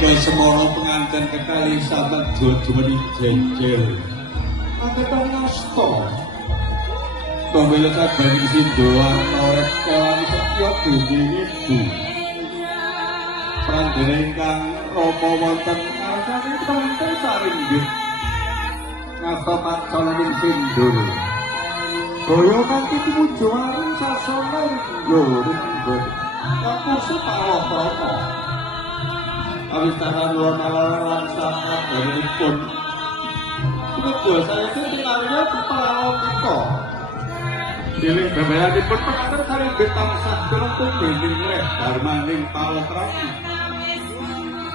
Nalika semana pengantin kekali sahabat jodhweni jejer. Angkatan nasta. Pembela sabaning sindoan urip kewan setya dening ibu. Prandene ingkang rama wonten ngarsanipun pengantin saringgih. Ngasta pancalaning sindur. Boyo kanthi tumuju aring sasana ringgo. Kapusu pawah prana. Awistaran lan sangat dharenipun. Kudu saya tinarya diparawita. Dening bebelanipun pengantin saringgih tansah kelempung bening reh darmaning palakrami.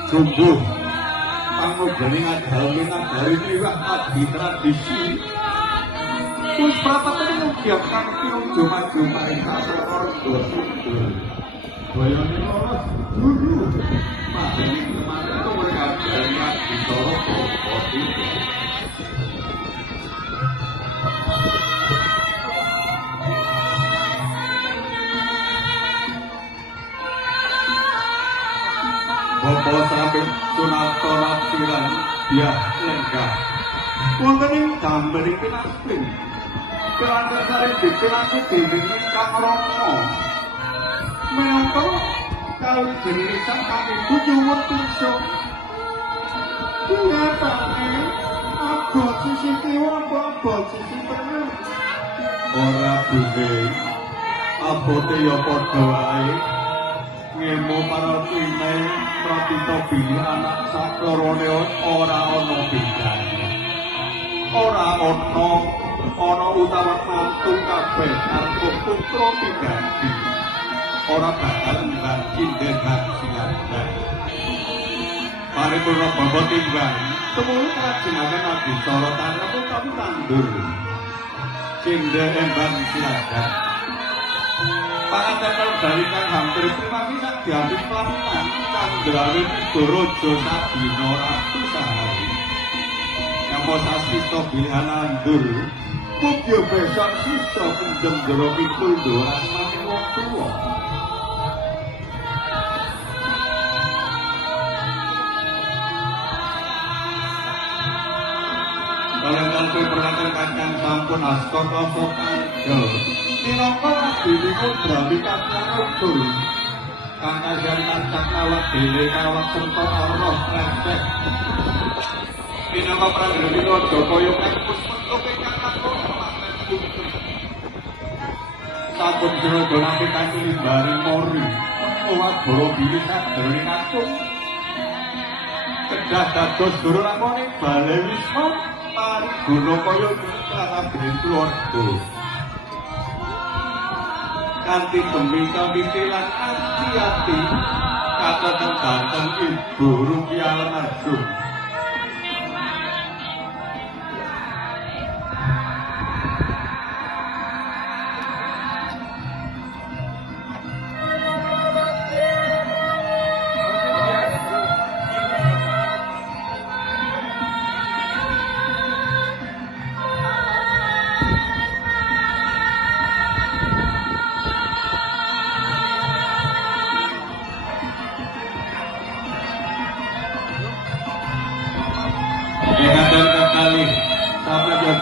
Jumbuh pangmujaning adhawi nagari liwat adi tradisi. Wis prapatene nubyang kang pinuju maju paring kasara Sundul. Bayane ora dulu. Padene kemarin to mereka dari adi soro koti. Bapak seramping Sunarto Rapsiran biah lenggah. Wonten ing dambeling pinaspring. Kelantan sari dipilake dening Kang Rama. Menapa kali jenisan kami nyuwun pirsa. Nyatane abot sisi kiwa apa abot sisi tengah. Ora bune. Abote ya padha wae. Ngemo para timel pratita bilih anak saklorone ora ana bedane. Ora ana utawa mantu kabeh karo putra piganti. Ora bakal mbak cinder silakan. Paripurna bapa timbang semulu kajenengan Nabi Sara tanpa kami tandur. Cinder embang silakan. Panganten dari kang hampir primami sak diambil pelaminan Candrawi Dorojo Sabino Ratu Sahari. Namo sasista bilihan andur. Mugya besok sisa pendem jero pituldo rasane wong tuwa. Kalian perhatian kacang sampun askota sokan minangka diriku drami kacang utul kang kasihan kacang awak dhewe kawak serta arwah rembek minangka pranggana Jokaya kang puspentuk ingkang kakung sampun jero nate kanthi limbari mori owat boro bilih sadurunge kakung kedah dados guru lakone bale wisma mari guna kaya kabeh keluarga kanthi demi kamitilan ati-ati katon ganteng Ibu Rupiah Almarhum.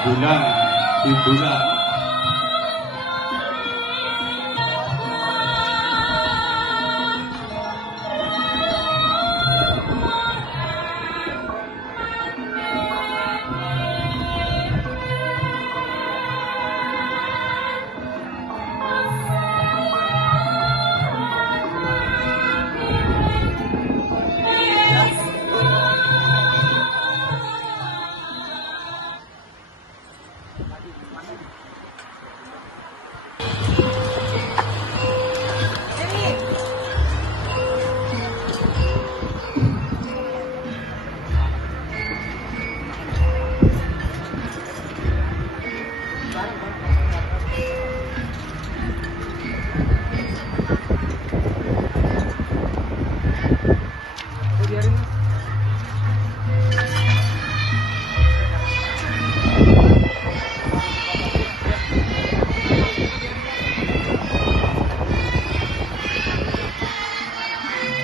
Bulan di bulan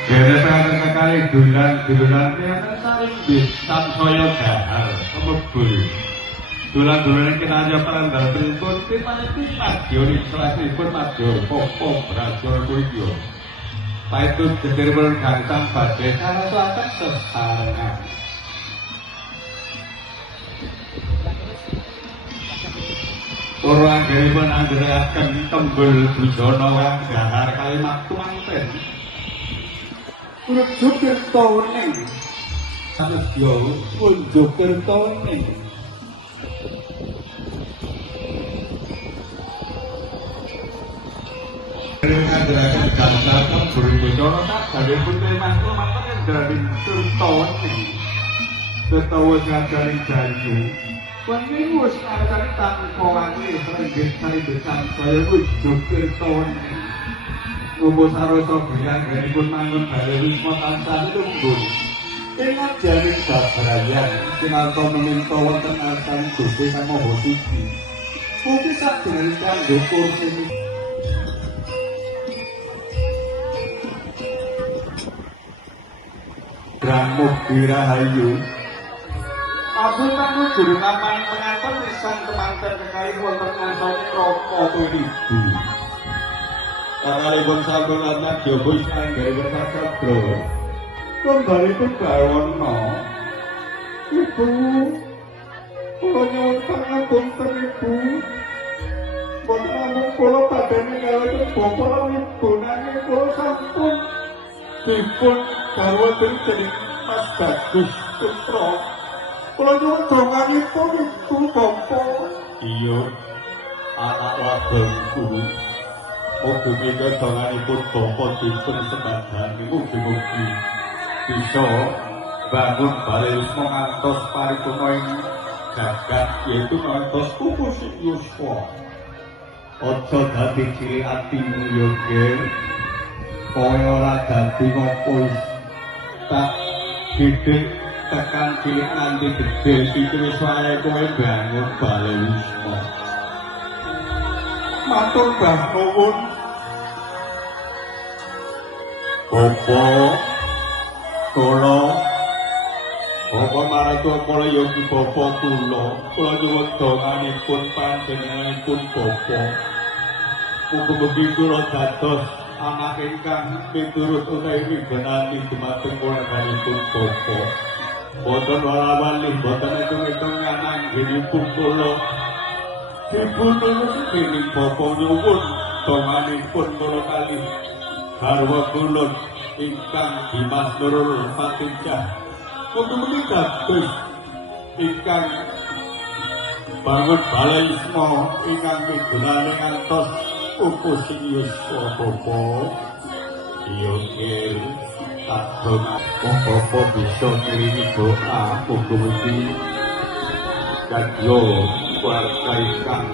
Gerepan sekali dulan-dulan akan saling bisa saya dahar kemebul. Dulan-dulan kita aja perandal pripun pipa-pipa diori selasipun madya popo brajol kulyo. Paitu gediripun gangsang badhe karasaken sesarengan. Para anggenipun anggeraken tembel busana kang dahar kalimat tumanten. Unjuk kertone. Sanadya unjuk kertone. Gerakan gangsal tembel busana tak galipun mantul mantul dari kertone. Ketawa ngadaring janju. Wani wis arep tanpa wani renggit sari besan saya unjuk kertone. Mumpun sarasa biyanganipun mangun bale wisma tansah lumbung. Ing ajaring babrayan sinalika meminta wonten asring Gusti Sang Maha Suci. Mugi sadèrèng kanggo kursi Ramuk Birahayu. Abun kanggo juru ngamaning penganten pisan kemanten kekalih wonten asane Raka Tulibu. Kakalipun sampun lantak Joko Isanggaripun Sakabra. Kembalipun bawana. Ibu, kula nyuwun pangapunten Ibu. Boten namung kula badhe ninggalake bapa lan ibu nanging kula sampun dipun garwaken dening Mas Bagus Putra. Kula nyuwun donganipun Ibu Bapa. Iya, anak wadonku. Mugi-mugi donganipun Bapa dipun sebadani mugi-mugi bisa bangun bale wisma ngantos paripurna ing jagat yaitu ngantos pupus yuswa. Aja dadi cilik atimu yo, Ger. Kowe ora dadi ngopo tak didik tekan cilik nganti gedhe iki wis wae kowe bangun bale wisma. Matur Mbah nuwun. Bapa kula Bapa marga kula yogi bapa kula nyuwun donganipun panjenenganipun Bapa. Mugi-mugi kula dados anak ingkang piturut utawi migunani dumateng kulanganipun Bapa. Boten wala-wali boten itung-itung ngananggenipun kula. Dipun dening Bapa nyuwun donganipun kula kalih garwa kula ingkang Dimas Nurul Fatijah. Mugi-mugi dados ingkang bangun balai wisma ingkang migunani ngantos pupus yuswa Bapa. Iya Ger, kadang Bapa bisa ngiringi doa mugi-mugi kadya keluarga ingkang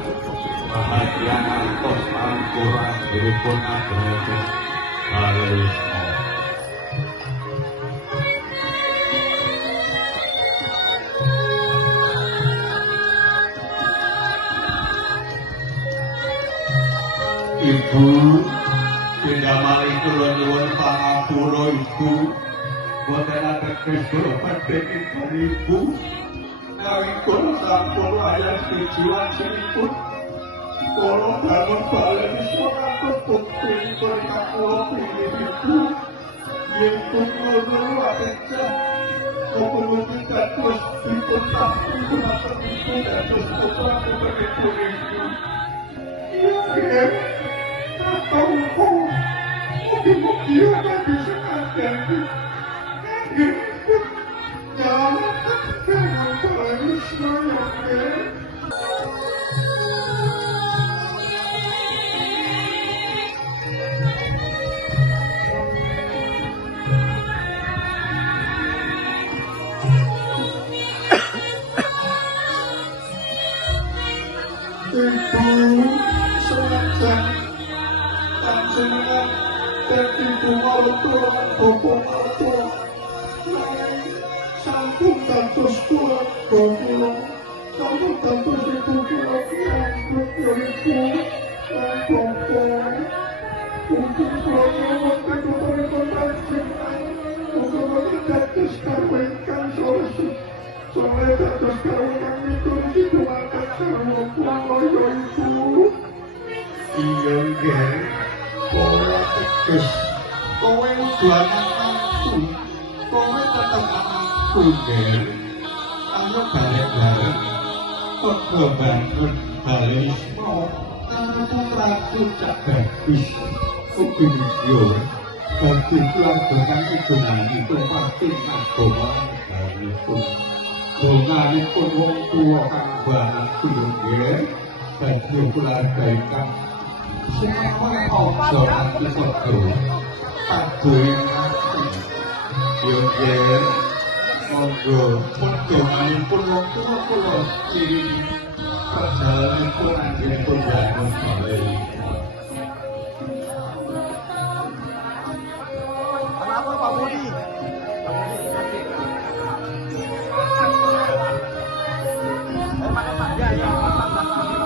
bahagia ngantos paripurna diripun adrajat balai wisma. Ibu, pindamali kula nyuwun pangapura Ibu. Boten ateges kula badhe kinten Ibu. Nanging kula sampun layan tujuan sinipun. Kula bangun balen wisma ngantos bukti ingkang kula pilih Ibu. Yen kula Fatijah, mugi-mugi dados dipun tampi dumateng Ibu dados putra-putranipun Ibu. Iya, Tunggu, mugi-mugi ana bisa kadang. Jangan terus menyoke. Ibu, senajan panjenengan dadi bumarga bapa marga sampun dados keluarga kula sampun dados ibu kula piambak ya Ibu lan Bapa mungkin kula nyuwun ketuturipun panjenengan perjuangan mantu kowe tetep anakku ger ayo bareng-bareng padha bangun balismo anakku ratu cak bagus ugi yo bagi keluarga kang idolan itu pasti agama baripun donganipun wong tuwa kang banget nggih bagi keluarga ingkang semuanya ojo nanti sodo paduin yo nggih monggo pun donganipun wong tuwa kula ciri perjalananipun anggenipun bangun bali. Kenapa Pak Budi? Mana Pak? Ya, ya, Pak.